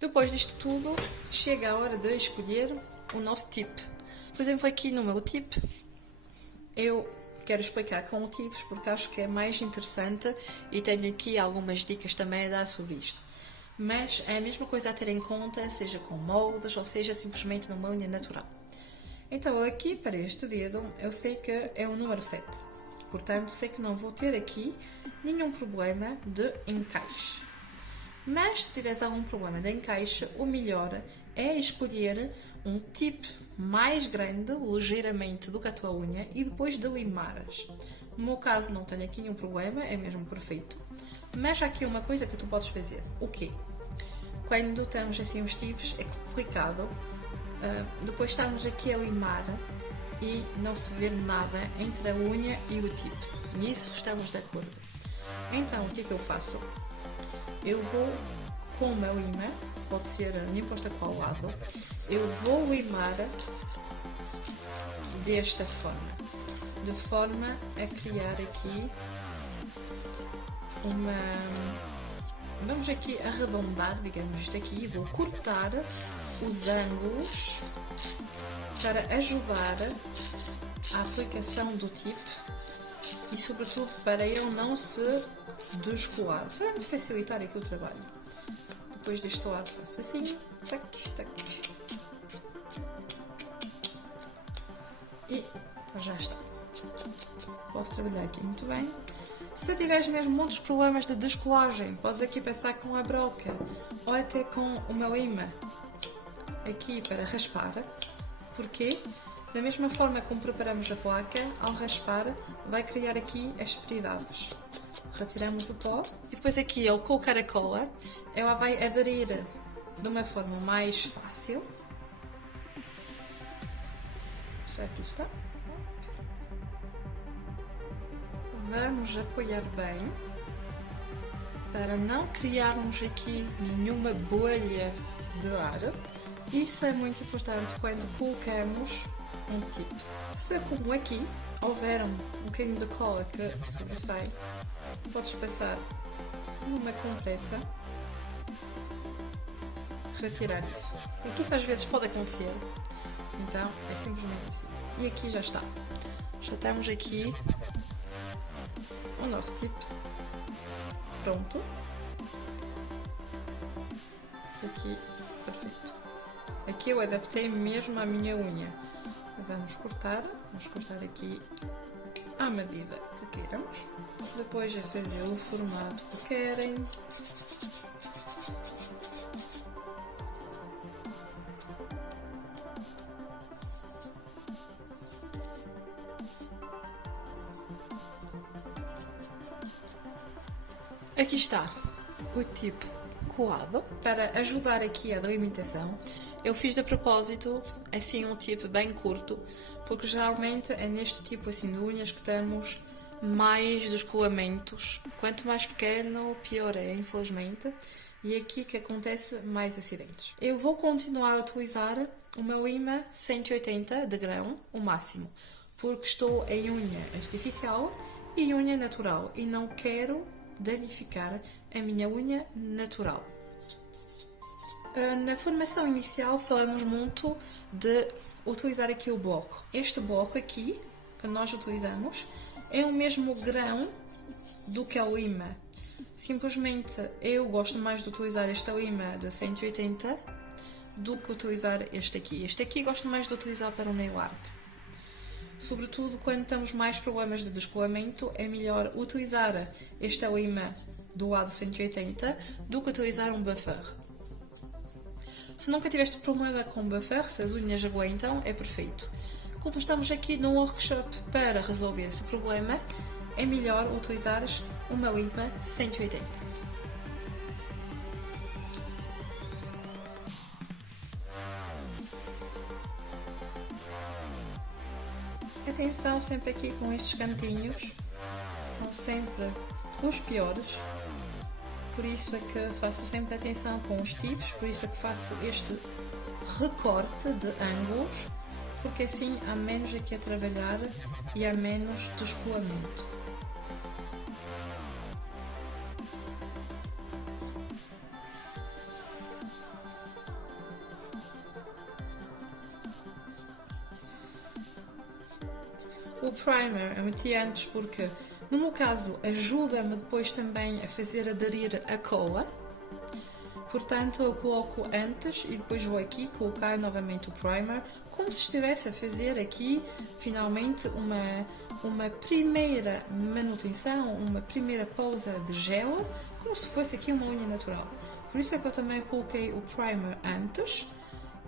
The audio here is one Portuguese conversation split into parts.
Depois disto tudo, chega a hora de escolher o nosso tip. Por exemplo, aqui no meu tip, eu quero explicar com tips porque acho que é mais interessante e tenho aqui algumas dicas também a dar sobre isto. Mas é a mesma coisa a ter em conta, seja com moldes ou seja simplesmente numa unha natural. Então aqui para este dedo eu sei que é o número 7. Portanto, sei que não vou ter aqui nenhum problema de encaixe. Mas se tiveres algum problema de encaixe, o melhor é escolher um tip mais grande, ligeiramente, do que a tua unha e depois de limares. No meu caso não tenho aqui nenhum problema, é mesmo perfeito. Mas há aqui uma coisa que tu podes fazer. O quê? Quando temos assim os tips é complicado. Depois estamos aqui a limar e não se vê nada entre a unha e o tip. Nisso estamos de acordo. Então o que é que eu faço? Eu vou com o meu imã, pode ser não importa qual lado, eu vou limar desta forma, de forma a criar aqui vamos aqui arredondar, digamos isto aqui, e vou cortar os ângulos para ajudar a aplicação do tip e sobretudo para ele não se descolar, para me facilitar aqui o trabalho. Depois deste lado faço assim, tac, tac. E já está. Posso trabalhar aqui muito bem. Se tiveres mesmo muitos problemas de descolagem, podes aqui passar com a broca ou até com o meu imã aqui para raspar. Porquê? Da mesma forma como preparamos a placa, ao raspar vai criar aqui as asperidades. Retiramos o pó e depois aqui ao colocar a cola, ela vai aderir de uma forma mais fácil. Já aqui está. Vamos apoiar bem para não criarmos aqui nenhuma bolha de ar. Isso é muito importante quando colocamos um tip. Se como aqui houver um bocadinho de cola que sobressai, podes passar numa compressa, retirar isso. Porque isso às vezes pode acontecer, então é simplesmente assim. E aqui já está. Já temos aqui o nosso tip pronto. Aqui, perfeito. Aqui eu adaptei mesmo à minha unha. Vamos cortar aqui à medida que queiramos. Depois é fazer o formato que querem. Aqui está o tipo colado. Para ajudar aqui a delimitação, eu fiz de propósito assim um tipo bem curto, porque geralmente é neste tipo assim de unhas que temos mais descolamentos. Quanto mais pequeno, pior é, infelizmente. E aqui que acontece mais acidentes. Eu vou continuar a utilizar o meu imã 180 de grão, o máximo, porque estou em unha artificial e unha natural e não quero danificar a minha unha natural. Na formação inicial falamos muito de utilizar aqui o bloco. Este bloco aqui que nós utilizamos é o mesmo grão do que o imã. Simplesmente eu gosto mais de utilizar esta imã de 180 do que utilizar este aqui. Este aqui gosto mais de utilizar para o nail art. Sobretudo quando temos mais problemas de descolamento, é melhor utilizar este imã do lado 180 do que utilizar um buffer. Se nunca tiveste problema com buffer, se as unhas aguentam, é perfeito. Como estamos aqui no workshop para resolver esse problema, é melhor utilizares o meu imã 180. Atenção sempre aqui com estes cantinhos, são sempre os piores, por isso é que faço sempre atenção com os tips, por isso é que faço este recorte de ângulos, porque assim há menos aqui a trabalhar e há menos descolamento. O primer eu meti antes porque, no meu caso, ajuda-me depois também a fazer aderir a cola. Portanto, eu coloco antes e depois vou aqui colocar novamente o primer, como se estivesse a fazer aqui, finalmente, uma primeira manutenção, uma primeira pousa de gel, como se fosse aqui uma unha natural. Por isso é que eu também coloquei o primer antes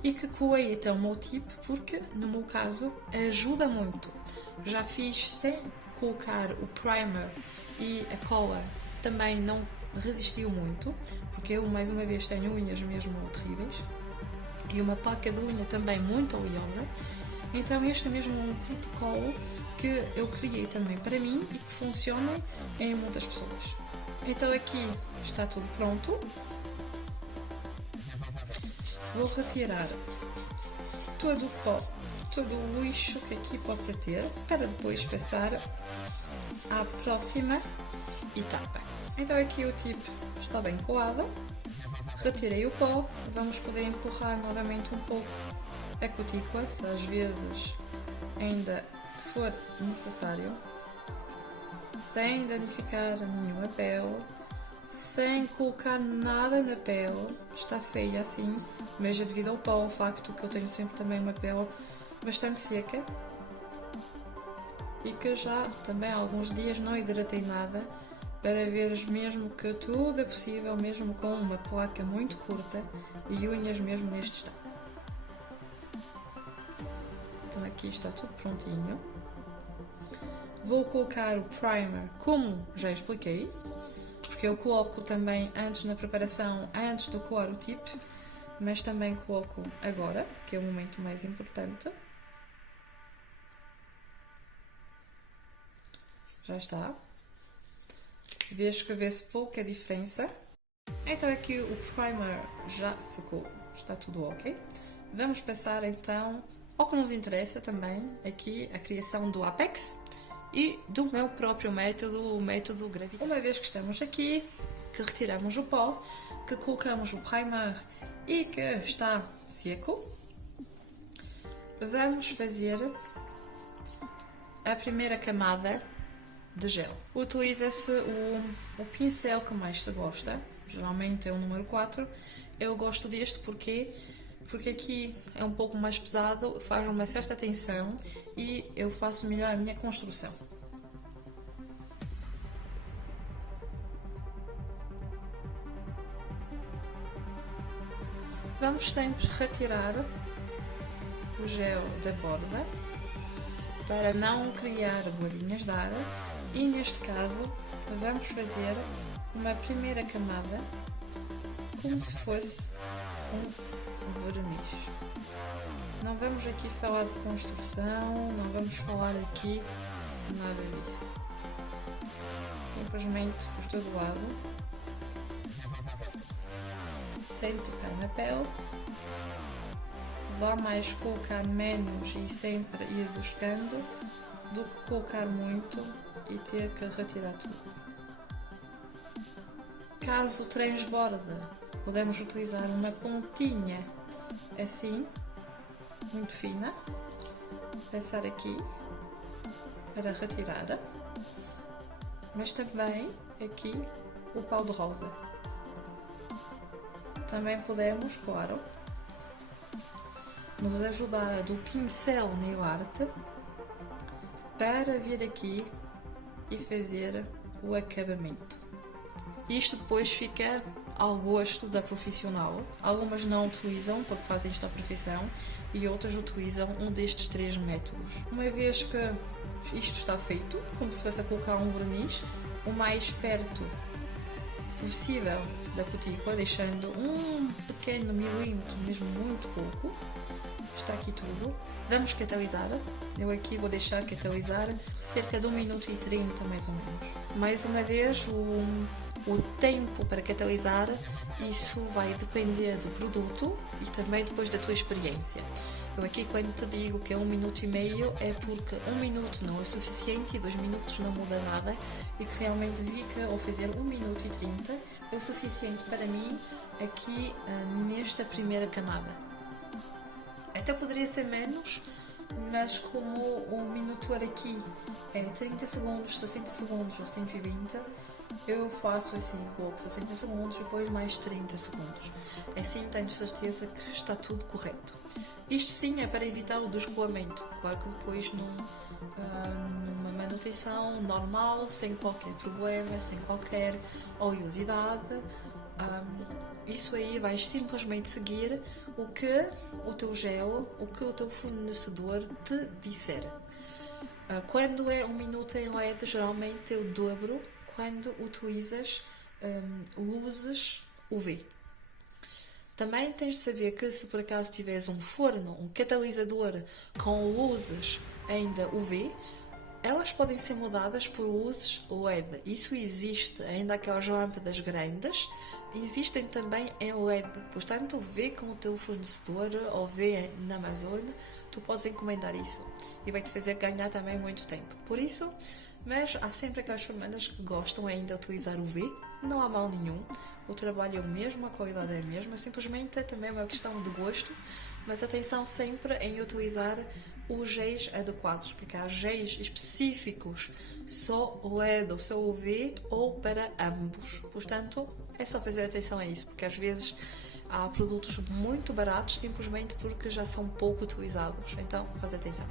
e que colei então o meu tip, porque no meu caso ajuda muito. Já fiz sem colocar o primer e a cola também não resistiu muito, porque eu mais uma vez tenho unhas mesmo terríveis e uma placa de unha também muito oleosa, então este é mesmo um protocolo que eu criei também para mim e que funciona em muitas pessoas. Então aqui está tudo pronto. Vou retirar todo o pó, todo o lixo que aqui possa ter, para depois passar à próxima etapa. Então aqui o tip está bem colado, retirei o pó, vamos poder empurrar novamente um pouco a cutícula, se às vezes ainda for necessário, sem danificar nenhuma pele, sem colocar nada na pele, está feia assim, mas é devido ao pó, ao facto que eu tenho sempre também uma pele bastante seca e que já também há alguns dias não hidratei nada, para veres mesmo que tudo é possível, mesmo com uma placa muito curta e unhas mesmo neste estado. Então aqui está tudo prontinho. Vou colocar o primer como já expliquei, porque eu coloco também antes na preparação, antes de colar o tip, mas também coloco agora, que é o momento mais importante. Já está. Vejo que vê-se pouca diferença. Então aqui o primer já secou, está tudo ok. Vamos passar então ao que nos interessa também, aqui a criação do Apex e do meu próprio método, o método Gravity. Uma vez que estamos aqui, que retiramos o pó, que colocamos o primer e que está seco, vamos fazer a primeira camada de gel. Utiliza-se o pincel que mais se gosta, geralmente é o número 4. Eu gosto deste porque aqui é um pouco mais pesado, faz uma certa tensão e eu faço melhor a minha construção. Vamos sempre retirar o gel da borda para não criar bolinhas de ar e neste caso vamos fazer uma primeira camada como se fosse um verniz. Não vamos aqui falar de construção, não vamos falar aqui nada disso. Simplesmente por todo lado, sem tocar na pele. Vá mais colocar menos e sempre ir buscando do que colocar muito e ter que retirar tudo. Caso transborde, podemos utilizar uma pontinha assim, muito fina, passar aqui para retirar, mas também aqui o pau de rosa. Também podemos, claro, nos ajudar do pincel nail art para vir aqui e fazer o acabamento. Isto depois fica ao gosto da profissional. Algumas não utilizam porque fazem isto à perfeição e outras utilizam um destes 3 métodos. Uma vez que isto está feito, como se fosse a colocar um verniz, o mais perto possível da cutícula, deixando um pequeno milímetro, mesmo muito pouco. Está aqui tudo. Vamos catalisar. Eu aqui vou deixar catalisar cerca de 1 minuto e 30 mais ou menos. Mais uma vez, o tempo para catalisar, isso vai depender do produto e também depois da tua experiência. Eu aqui quando te digo que é 1 minuto e meio é porque 1 minuto não é suficiente e 2 minutos não muda nada e que realmente vi que ao fazer 1 minuto e 30 é o suficiente para mim aqui nesta primeira camada. Até poderia ser menos, mas como o minutor aqui é 30 segundos, 60 segundos ou 120, eu faço assim, coloco 60 segundos e depois mais 30 segundos. Assim tenho certeza que está tudo correto. Isto sim é para evitar o descolamento. Claro que depois numa manutenção normal, sem qualquer problema, sem qualquer oleosidade, isso aí vais simplesmente seguir o que o teu gel, o que o teu fornecedor te disser. Quando é um minuto em LED, geralmente eu dobro quando utilizas luzes UV. Também tens de saber que se por acaso tiveres um forno, um catalisador com luzes ainda UV, elas podem ser mudadas por luzes LED. Isso existe, ainda aquelas lâmpadas grandes, existem também em LED. Portanto, vê com o teu fornecedor ou vê na Amazon, tu podes encomendar isso e vai-te fazer ganhar também muito tempo. Por isso, mas há sempre aquelas famílias que gostam ainda de utilizar o UV. Não há mal nenhum, o trabalho é o mesmo, a qualidade é a mesma, simplesmente é também uma questão de gosto, mas atenção sempre em utilizar os géis adequados, porque há géis específicos só LED ou só UV ou para ambos. Portanto, é só fazer atenção a isso, porque às vezes há produtos muito baratos simplesmente porque já são pouco utilizados. Então, faz atenção.